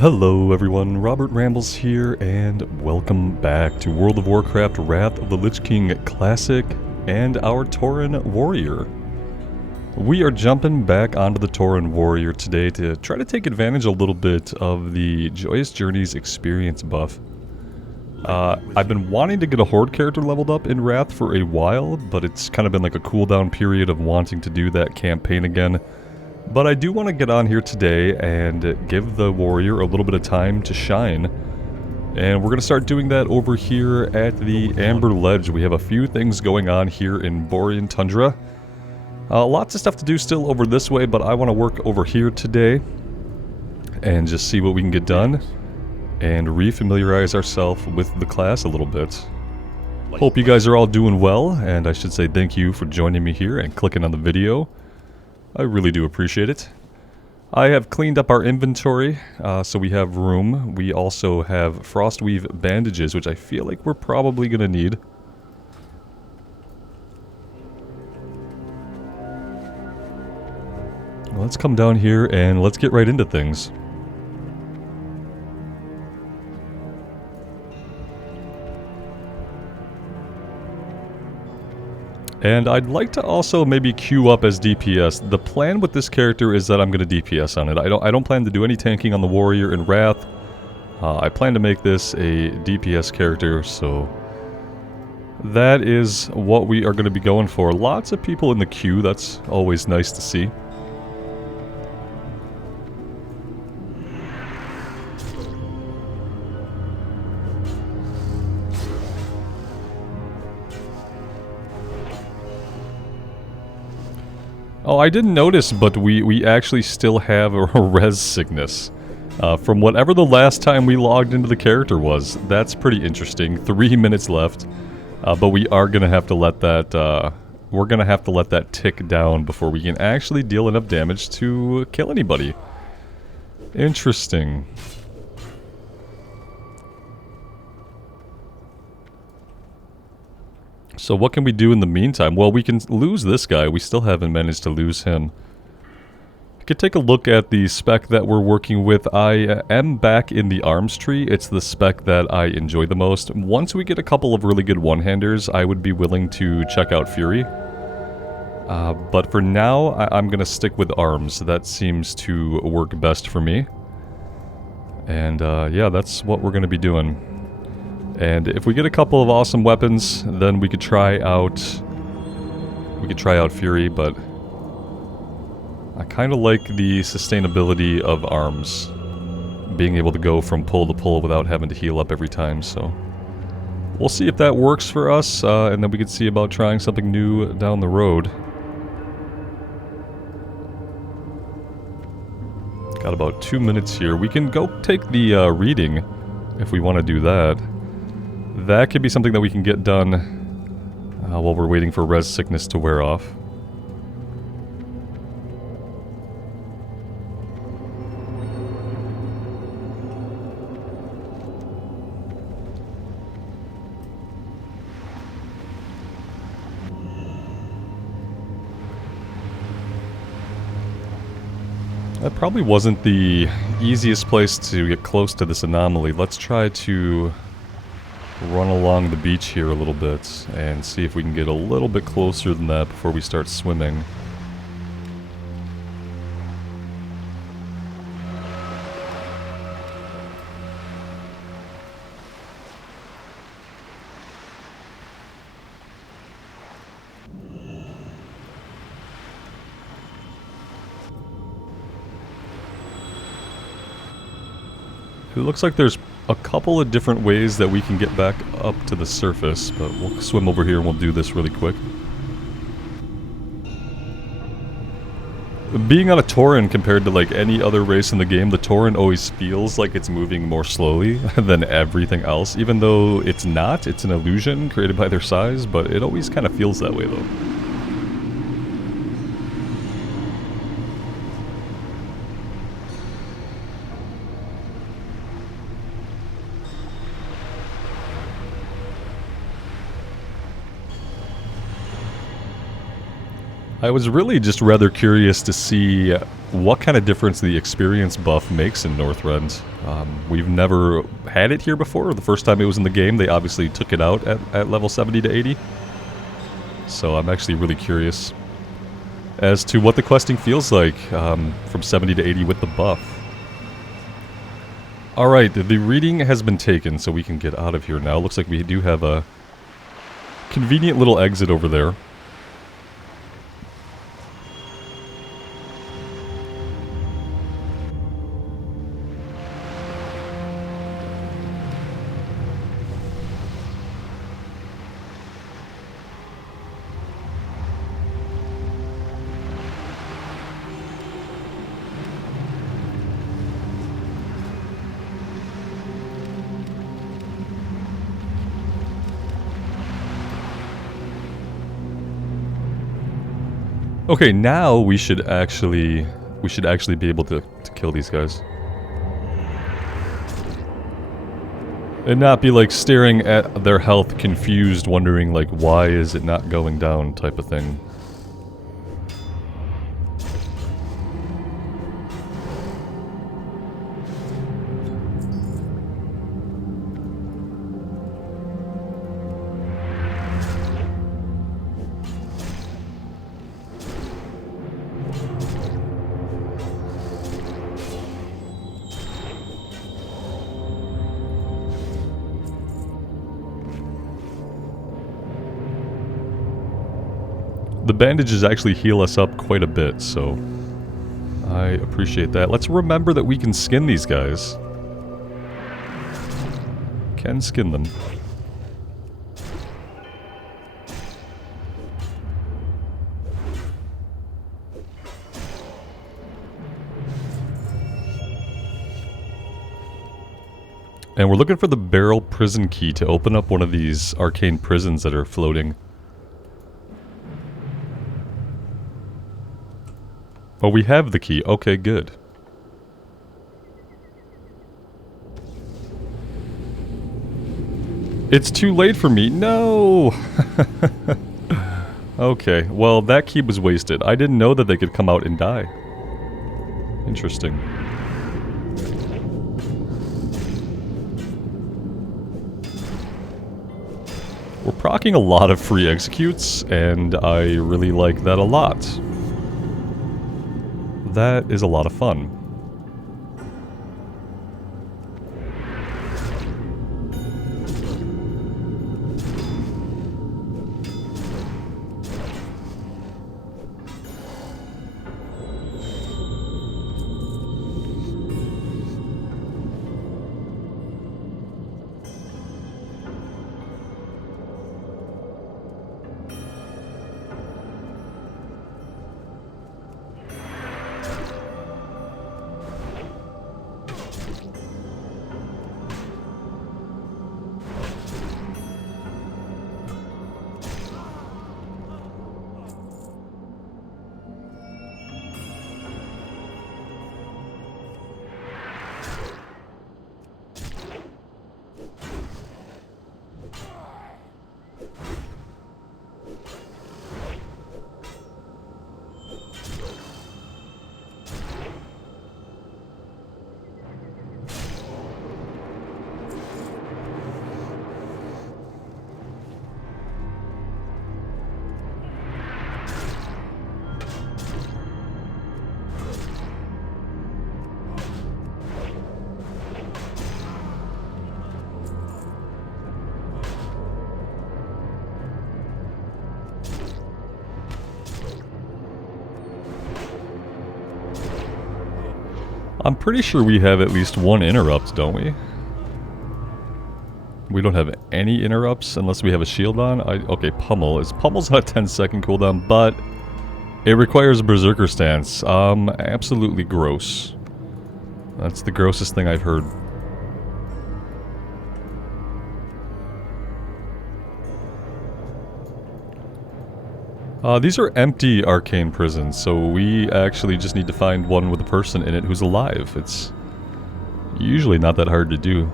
Hello everyone, Robert Rambles here, and welcome back to World of Warcraft Wrath of the Lich King Classic and our Tauren Warrior. We are jumping back onto the Tauren Warrior today to try to take advantage a little bit of the Joyous Journeys experience buff. I've been wanting to get a Horde character leveled up in Wrath for a while, but it's kind of been like a cooldown period of wanting to do that campaign again. But I do want to get on here today and give the warrior a little bit of time to shine. And we're going to start doing that over here at the Amber Ledge. We have a few things going on here in Borean Tundra. Lots of stuff to do still over this way, but I want to work over here today and just see what we can get done and re-familiarize ourselves with the class a little bit. Hope you guys are all doing well, and I should say thank you for joining me here and clicking on the video. I really do appreciate it. I have cleaned up our inventory, so we have room. We also have Frostweave bandages, which I feel like we're probably going to need. Let's come down here and let's get right into things. And I'd like to also maybe queue up as DPS. The plan with this character is that I'm going to DPS on it. I don't plan to do any tanking on the warrior in Wrath. I plan to make this a DPS character, so that is what we are going to be going for. Lots of people in the queue, that's always nice to see. Oh, I didn't notice, but we actually still have a res sickness. From whatever the last time we logged into the character was. That's pretty interesting. 3 minutes left. But we are going to have to let that, we're going to have to let that tick down before we can actually deal enough damage to kill anybody. Interesting. So what can we do in the meantime? Well, we can lose this guy. We still haven't managed to lose him. We could take a look at the spec that we're working with. I am back in the arms tree. It's the spec that I enjoy the most. Once we get a couple of really good one-handers, I would be willing to check out Fury. But for now, I'm going to stick with arms. That seems to work best for me. And yeah, that's what we're going to be doing. And if we get a couple of awesome weapons, then we could try out Fury, but I kind of like the sustainability of arms. Being able to go from pull to pull without having to heal up every time, so we'll see if that works for us, and then we could see about trying something new down the road. Got about 2 minutes here. We can go take the reading if we want to do that. That could be something that we can get done while we're waiting for res sickness to wear off. That probably wasn't the easiest place to get close to this anomaly. Let's try to run along the beach here a little bit and see if we can get a little bit closer than that before we start swimming. It looks like there's a couple of different ways that we can get back up to the surface, but we'll swim over here and we'll do this really quick. Being on a Tauren compared to like any other race in the game, the Tauren always feels like it's moving more slowly than everything else, even though it's not. It's an illusion created by their size, but it always kind of feels that way though. I was really just rather curious to see what kind of difference the experience buff makes in Northrend. We've never had it here before. The first time it was in the game, they obviously took it out at level 70 to 80. So I'm actually really curious as to what the questing feels like from 70 to 80 with the buff. Alright, the reading has been taken, so we can get out of here now. Looks like we do have a convenient little exit over there. Okay, now we should actually be able to kill these guys. And not be like staring at their health confused, wondering like why is it not going down type of thing. The bandages actually heal us up quite a bit, so I appreciate that. Let's remember that we can skin these guys. Can skin them. And we're looking for the barrel prison key to open up one of these arcane prisons that are floating. Oh, we have the key. Okay, good. It's too late for me. No! Okay, well, that key was wasted. I didn't know that they could come out and die. Interesting. We're proccing a lot of free executes, and I really like that a lot. That is a lot of fun. I'm pretty sure we have at least one interrupt, don't we? We don't have any interrupts unless we have a shield on. Okay, Pummel's on a 10-second cooldown, but it requires a Berserker stance. Absolutely gross. That's the grossest thing I've heard. These are empty arcane prisons, so we actually just need to find one with a person in it who's alive. It's usually not that hard to do.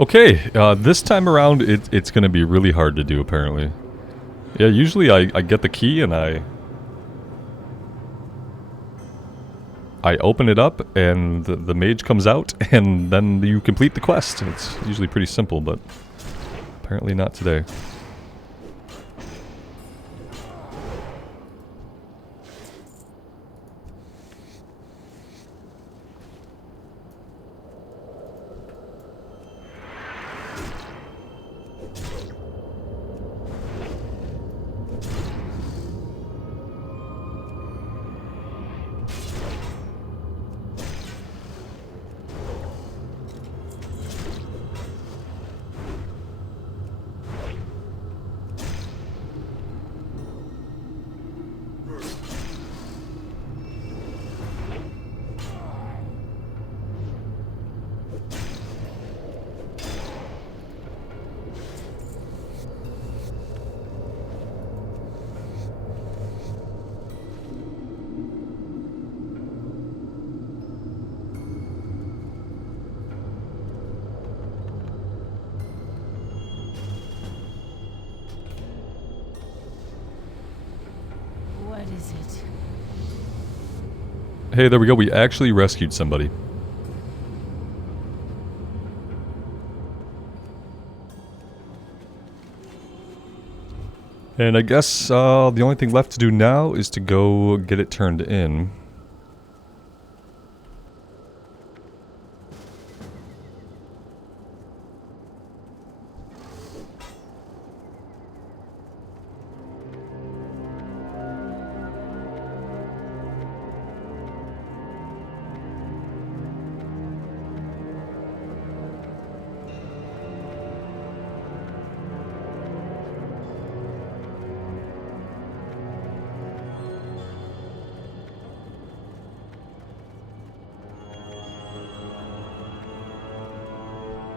Okay, this time around it's going to be really hard to do, apparently. Yeah, usually I get the key and I open it up and the mage comes out and then you complete the quest. It's usually pretty simple, but apparently not today. What is it? Hey, there we go. We actually rescued somebody. And I guess the only thing left to do now is to go get it turned in.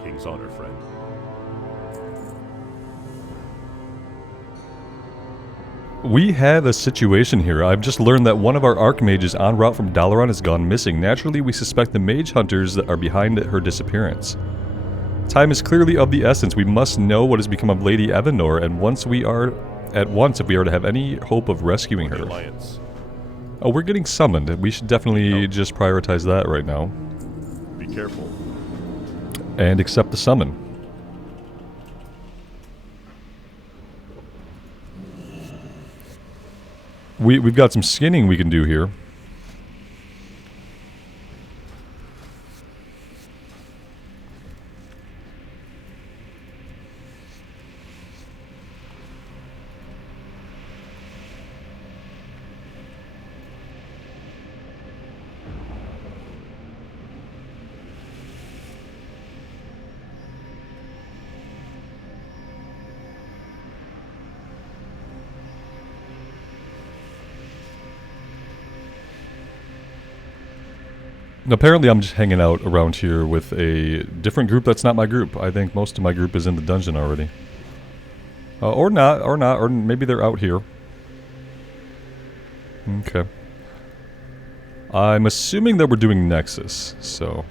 King's honor, friend. We have a situation here. I've just learned that one of our archmages en route from Dalaran has gone missing. Naturally, we suspect the mage hunters that are behind her disappearance. Time is clearly of the essence. We must know what has become of Lady Evanor, and if we are to have any hope of rescuing her. Alliance. Oh, we're getting summoned. We should definitely just prioritize that right now. Be careful. And accept the summon. We've got some skinning we can do here. Apparently I'm just hanging out around here with a different group that's not my group. I think most of my group is in the dungeon already. Or not, or maybe they're out here. Okay. I'm assuming that we're doing Nexus, so...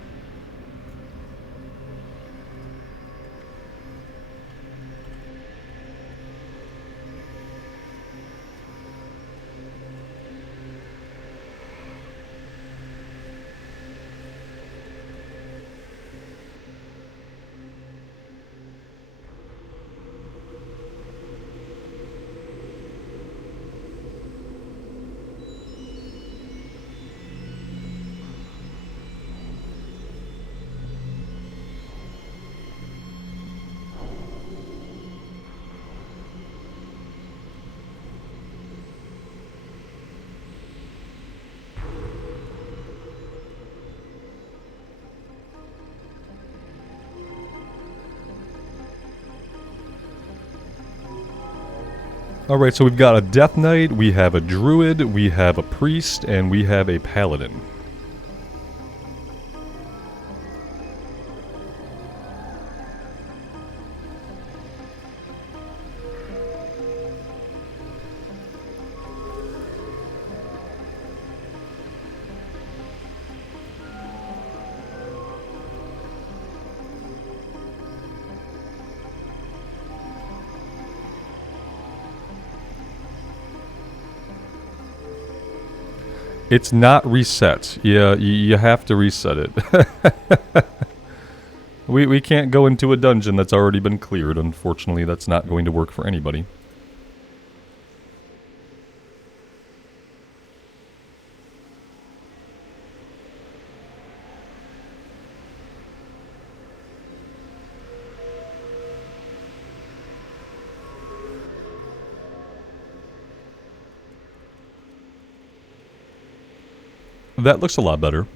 Alright, so we've got a Death Knight, we have a Druid, we have a Priest, and we have a Paladin. It's not reset. Yeah, you have to reset it. We can't go into a dungeon that's already been cleared. Unfortunately, that's not going to work for anybody. That looks a lot better.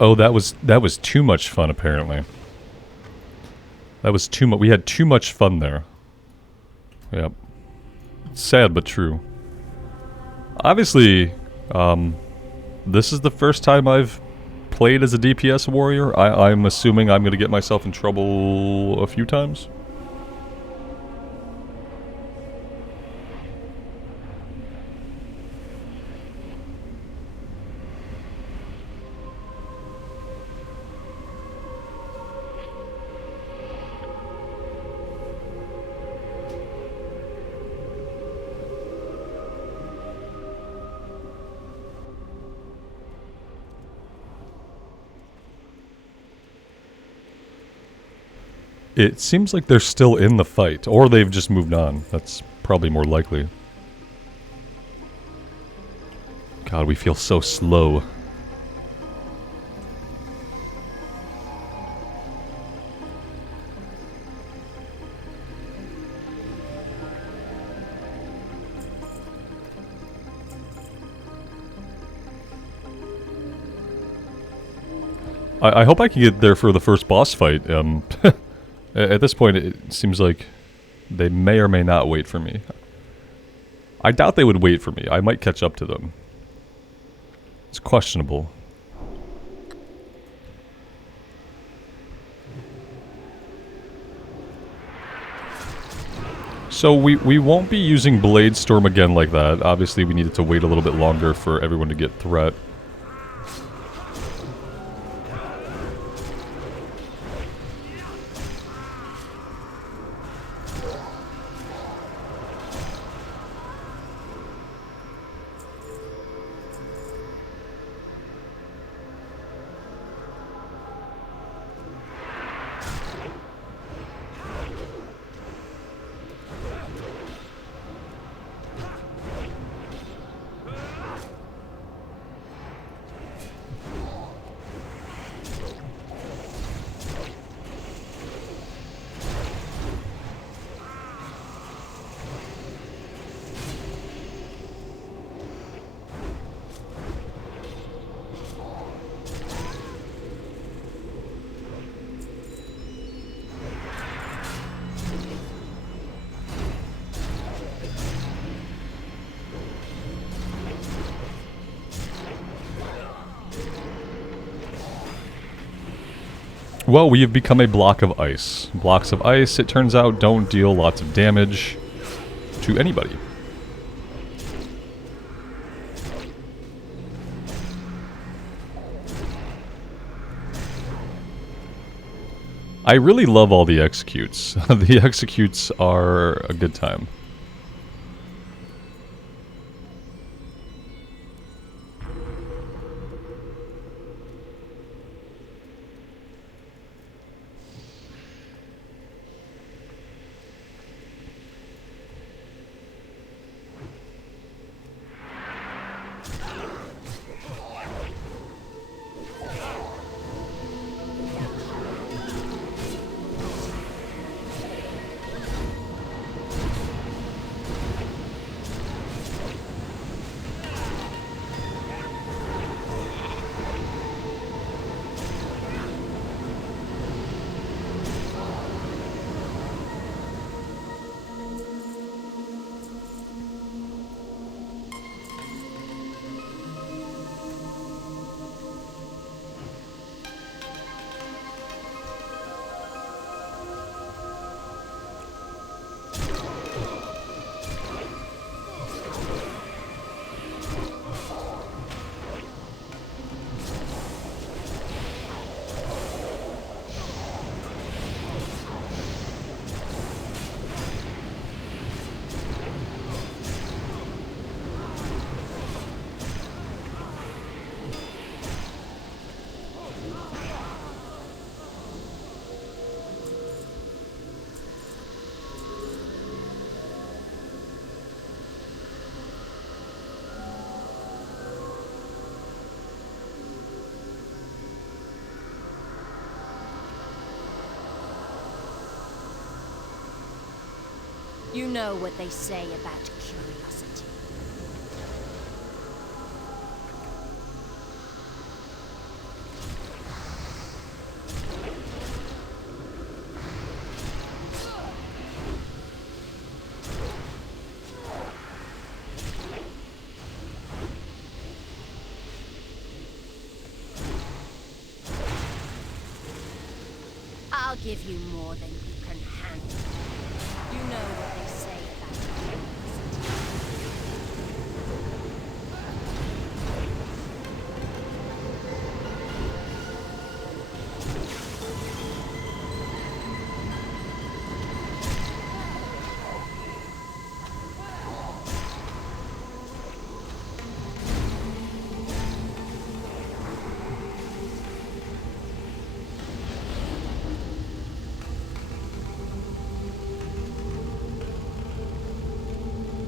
Oh, that was too much fun, apparently. That was too much. We had too much fun there. Yep. Sad but true. Obviously, this is the first time I've played as a DPS warrior. I'm assuming I'm going to get myself in trouble a few times. It seems like they're still in the fight, or they've just moved on. That's probably more likely. God, we feel so slow. I hope I can get there for the first boss fight. At this point, it seems like they may or may not wait for me. I doubt they would wait for me. I might catch up to them. It's questionable. So we won't be using Blade Storm again like that. Obviously, we needed to wait a little bit longer for everyone to get threat. Well, we have become a block of ice. Blocks of ice, it turns out, don't deal lots of damage to anybody. I really love all the executes. The executes are a good time. You know what they say about curiosity. I'll give you more than you can handle. You know what they say about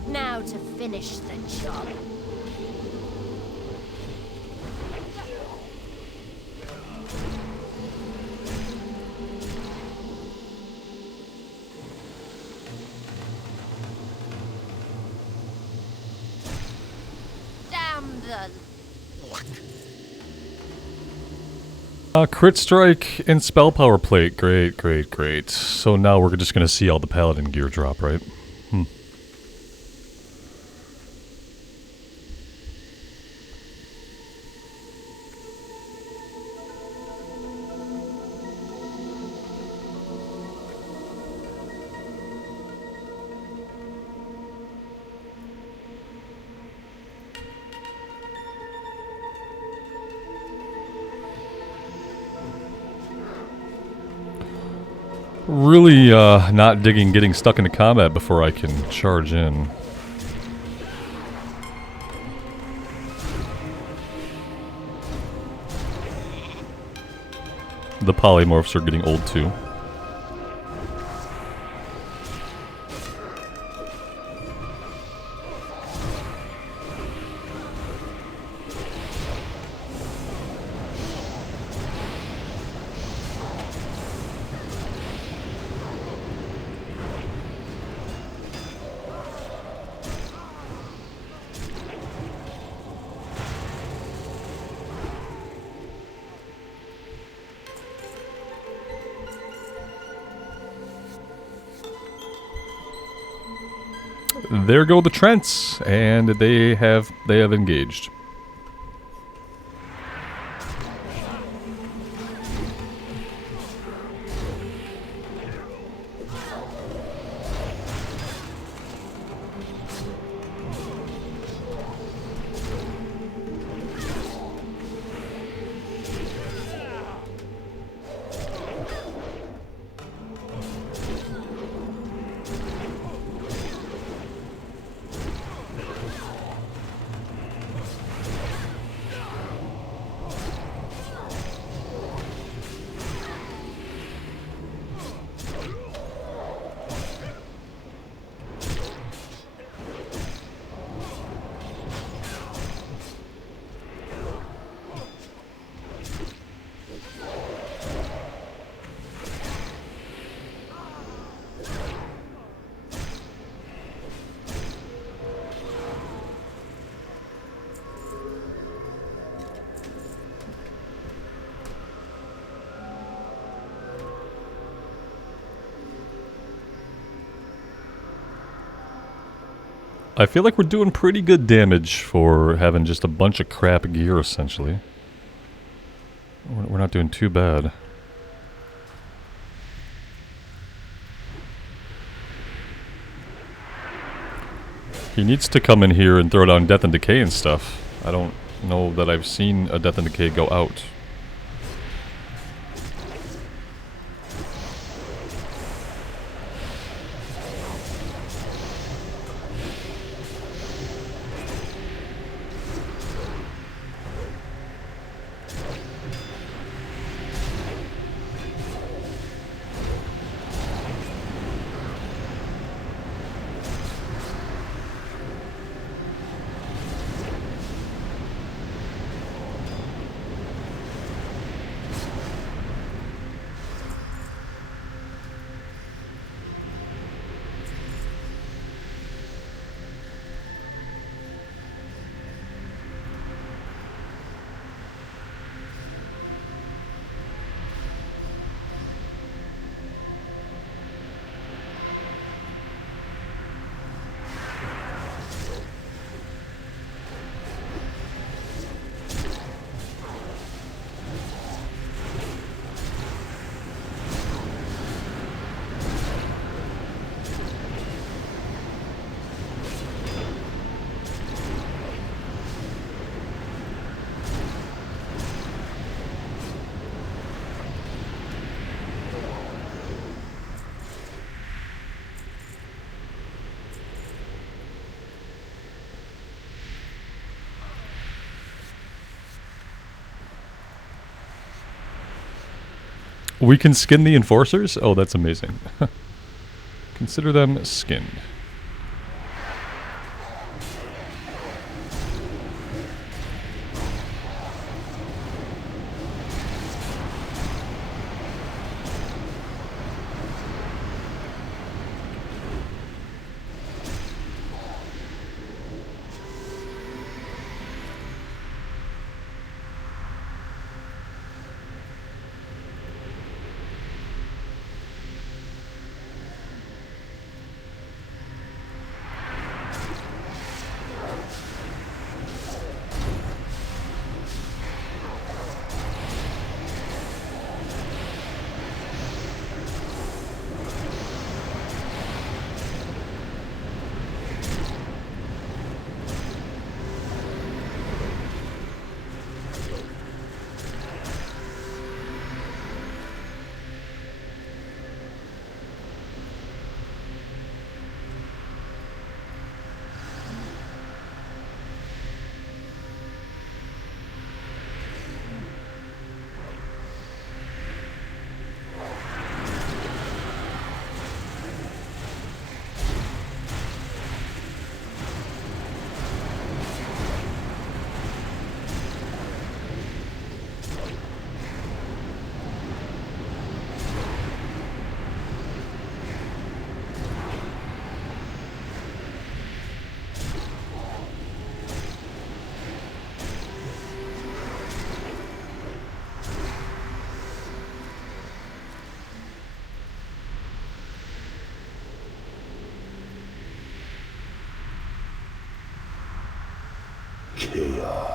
now to finish the job. Damn the luck. Crit strike and spell power plate. Great, great, great. So now we're just gonna see all the paladin gear drop, right? Really not digging getting stuck into combat before I can charge in. The polymorphs are getting old too. There go the Trents, and they have engaged. I feel like we're doing pretty good damage for having just a bunch of crap gear, essentially. We're not doing too bad. He needs to come in here and throw down Death and Decay and stuff. I don't know that I've seen a Death and Decay go out. We can skin the enforcers? Oh, that's amazing. Consider them skinned. chaos.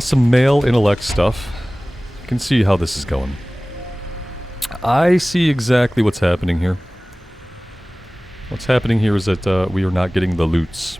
Some male intellect stuff. You can see how this is going. I see exactly what's happening here. What's happening here is that we are not getting the loots.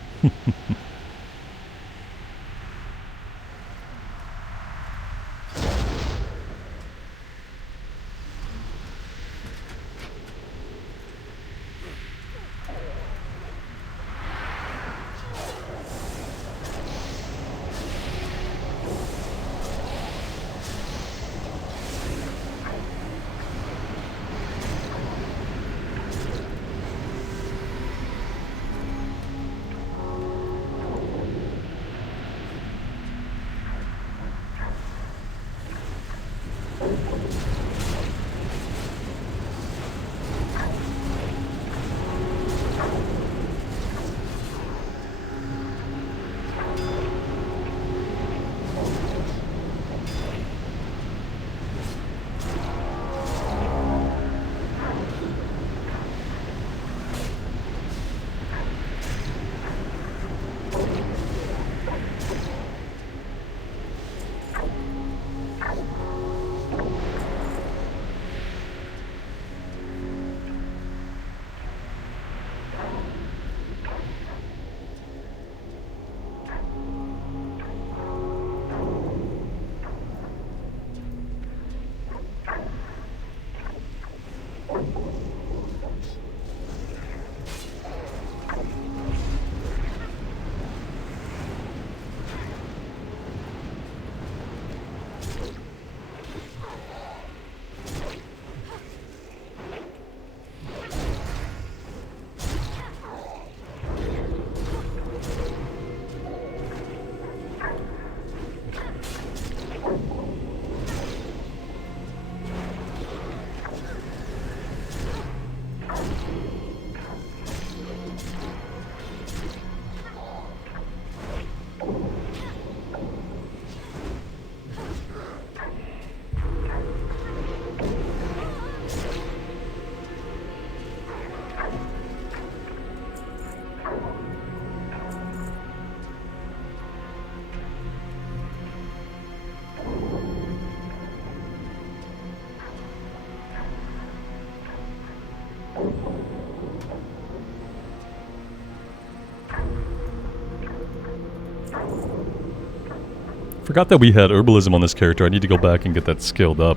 Forgot that we had herbalism on this character. I need to go back and get that skilled up.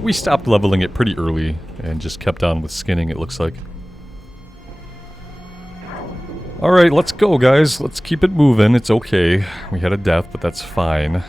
We stopped leveling it pretty early and just kept on with skinning, it looks like. Alright, let's go, guys. Let's keep it moving. It's okay. We had a death, but that's fine.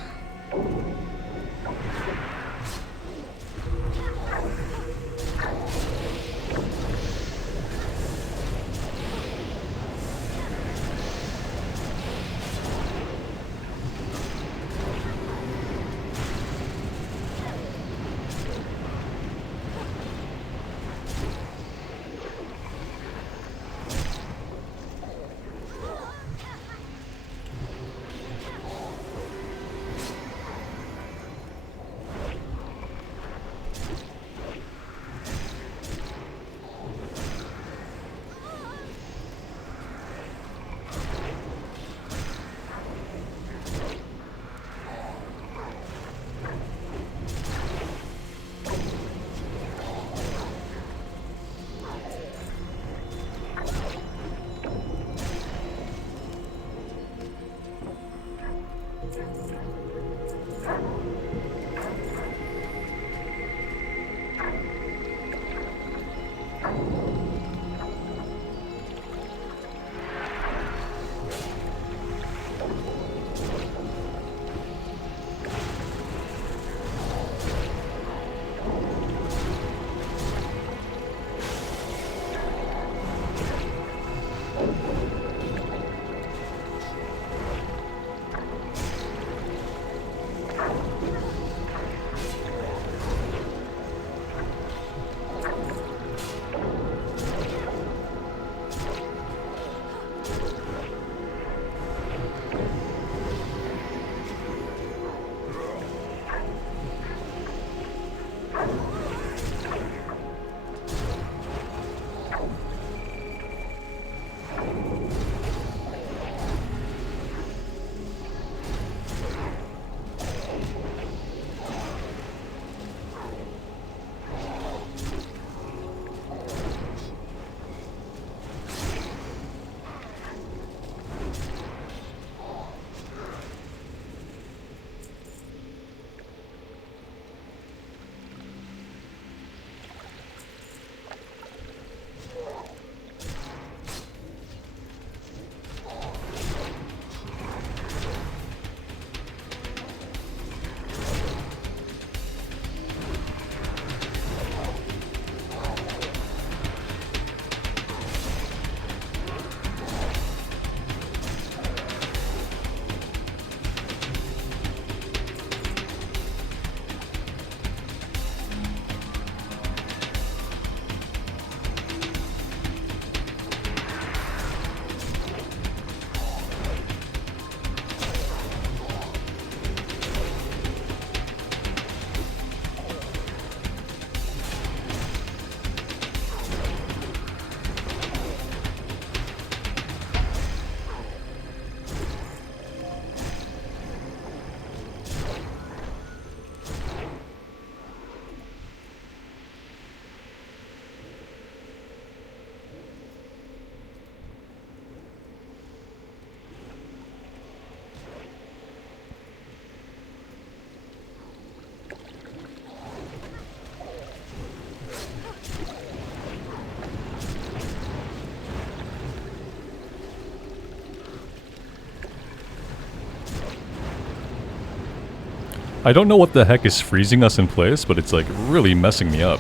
I don't know what the heck is freezing us in place, but it's like really messing me up.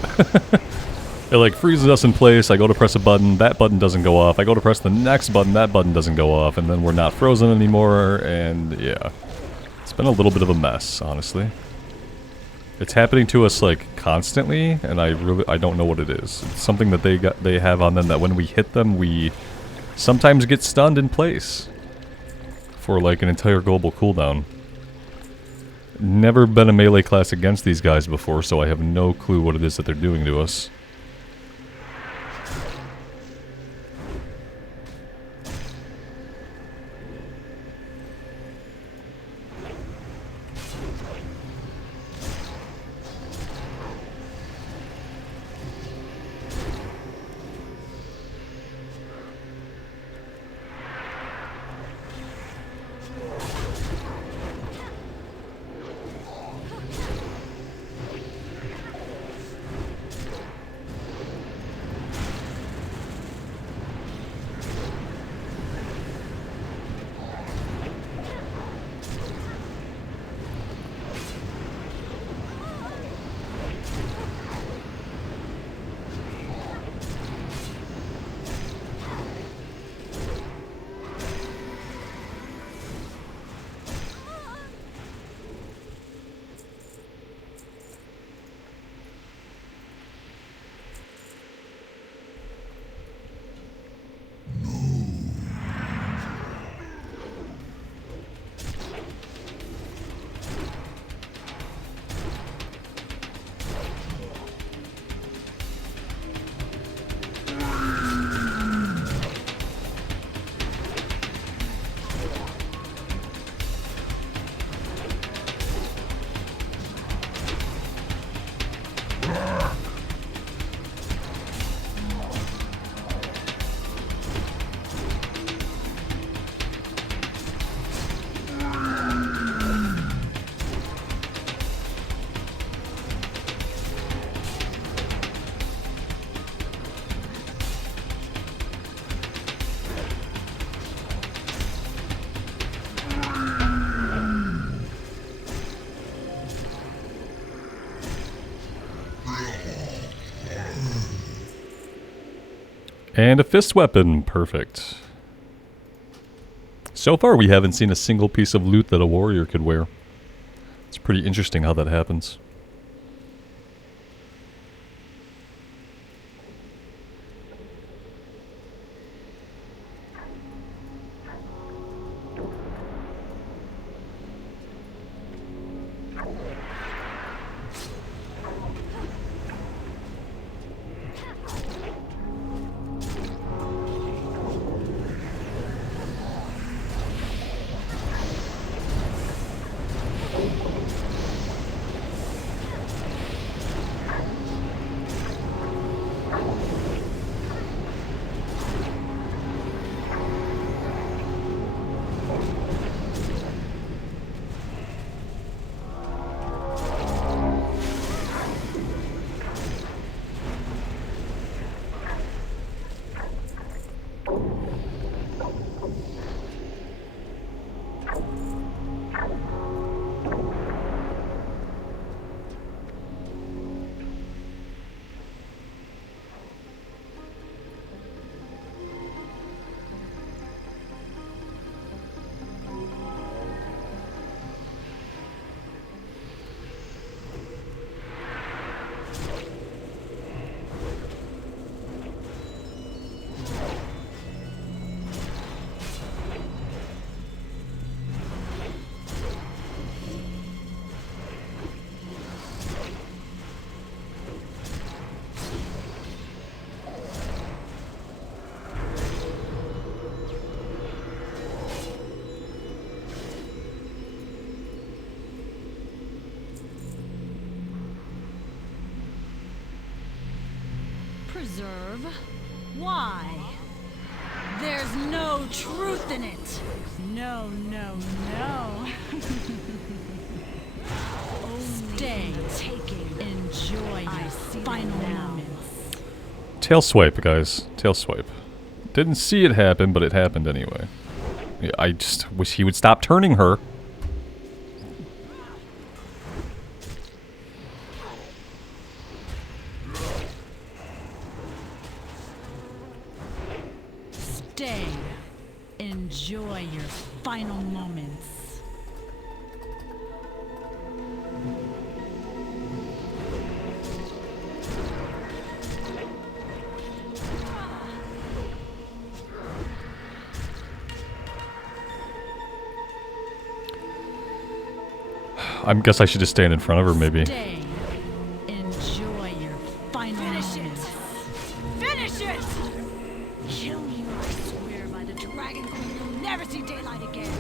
It like freezes us in place, I go to press a button, that button doesn't go off, I go to press the next button, that button doesn't go off, and then we're not frozen anymore, and yeah. It's been a little bit of a mess, honestly. It's happening to us like constantly, and I don't know what it is. It's something that they have on them that when we hit them, we sometimes get stunned in place for like an entire global cooldown. Never been a melee class against these guys before, so I have no clue what it is that they're doing to us. And a fist weapon, perfect. So far we haven't seen a single piece of loot that a warrior could wear. It's pretty interesting how that happens. Preserve? Why? There's no truth in it. No, no, no. Stay taking. Enjoy your final moments. Tail swipe, guys. Tail swipe. Didn't see it happen, but it happened anyway. Yeah, I just wish he would stop turning her. Stay. Enjoy your final moments. I guess I should just stand in front of her, maybe. Stay. Enjoy your final moments. Finish it! Kill you, I swear by the Dragon Queen you'll never see daylight again.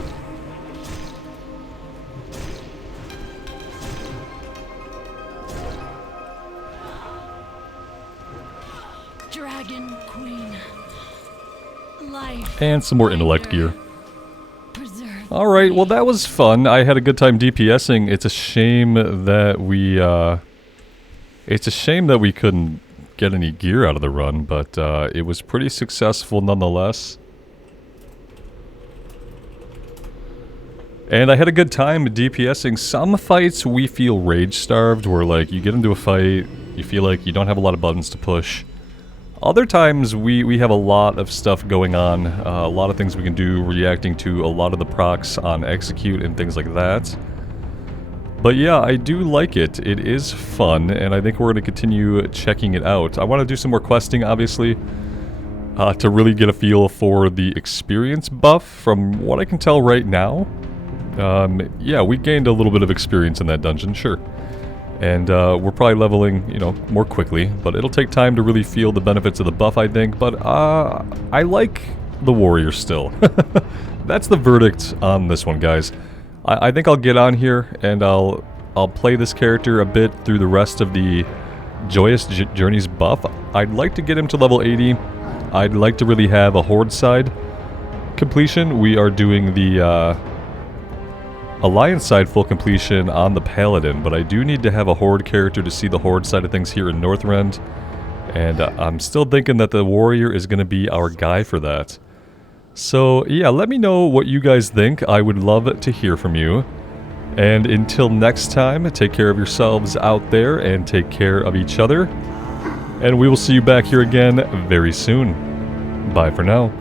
Dragon Queen. Life. And some more intellect gear. Preserve. Alright, well that was fun. I had a good time DPSing. It's a shame that we couldn't get any gear out of the run, but it was pretty successful nonetheless. And I had a good time DPSing. Some fights we feel rage-starved, where like you get into a fight, you feel like you don't have a lot of buttons to push. Other times we have a lot of stuff going on, a lot of things we can do, reacting to a lot of the procs on execute and things like that. But yeah, I do like it. It is fun, and I think we're going to continue checking it out. I want to do some more questing, obviously, to really get a feel for the experience buff. From what I can tell right now, yeah, we gained a little bit of experience in that dungeon, sure. And we're probably leveling, you know, more quickly, but it'll take time to really feel the benefits of the buff, I think. But I like the warrior still. That's the verdict on this one, guys. I think I'll get on here and I'll play this character a bit through the rest of the Joyous Journeys buff. I'd like to get him to level 80. I'd like to really have a horde side completion. We are doing the Alliance side full completion on the Paladin, but I do need to have a Horde character to see the Horde side of things here in Northrend, and I'm still thinking that the Warrior is going to be our guy for that. So yeah, let me know what you guys think. I would love to hear from you. And until next time, take care of yourselves out there and take care of each other. And we will see you back here again very soon. Bye for now.